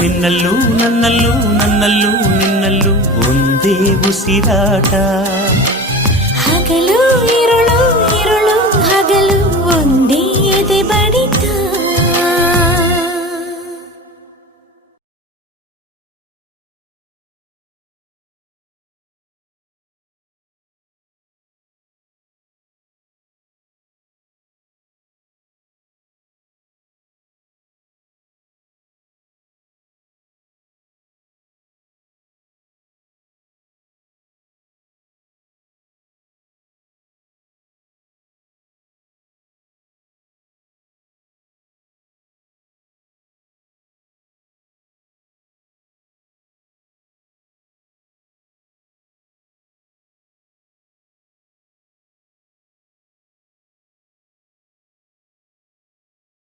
ನಿನ್ನಲ್ಲೂ ನನ್ನಲ್ಲೂ ನನ್ನಲ್ಲೂ ನಿನ್ನಲ್ಲೂ ಒಂದೇ ಉಸಿರಾಟ